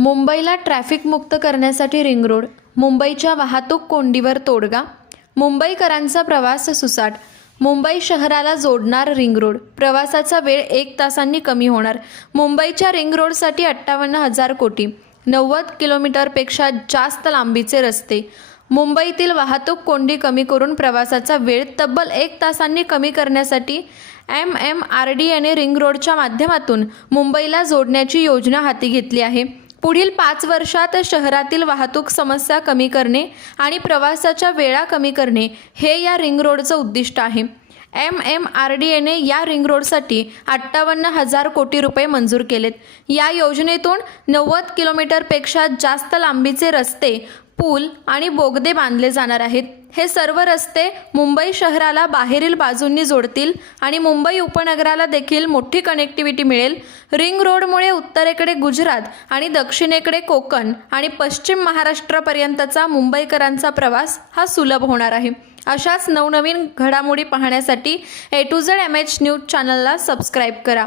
मुंबईला ट्रॅफिक मुक्त करण्यासाठी रिंग रोड, मुंबईच्या वाहतूक कोंडीवर तोडगा, मुंबईकरांचा प्रवास सुसाट. मुंबई शहराला जोडणार रिंग रोड, प्रवासाचा वेळ 1 तासांनी कमी होणार. मुंबईच्या रिंग रोडसाठी 58,000 कोटी, 90 किलोमीटरपेक्षा जास्त लांबीचे रस्ते. मुंबईतील वाहतूक कोंडी कमी करून प्रवासाचा वेळ तब्बल 1 तासांनी कमी करण्यासाठी MMRDAने रिंग रोडच्या माध्यमातून मुंबईला जोडण्याची योजना हाती घेतली आहे. पुढील 5 वर्षात शहरातील वाहतूक समस्या कमी करणे आणि प्रवासाच्या वेळा कमी करणे हे या रिंग रोडचं उद्दिष्ट आहे. MMRDAने या रिंग रोडसाठी 58,000 कोटी रुपये मंजूर केलेत. या योजनेतून 90 किलोमीटरपेक्षा जास्त लांबीचे रस्ते, पूल आणि बोगदे बांधले जाणार आहेत. हे सर्व रस्ते मुंबई शहराला बाहेरील बाजूंनी जोडतील आणि मुंबई उपनगराला देखील मोठी कनेक्टिव्हिटी मिळेल. रिंग रोडमुळे उत्तरेकडे गुजरात आणि दक्षिणेकडे कोकण आणि पश्चिम महाराष्ट्रापर्यंतचा मुंबईकरांचा प्रवास हा सुलभ होणार आहे. अशाच नवनवीन घडामोडी पाहण्यासाठी A to Z MH news चॅनलला सबस्क्राईब करा.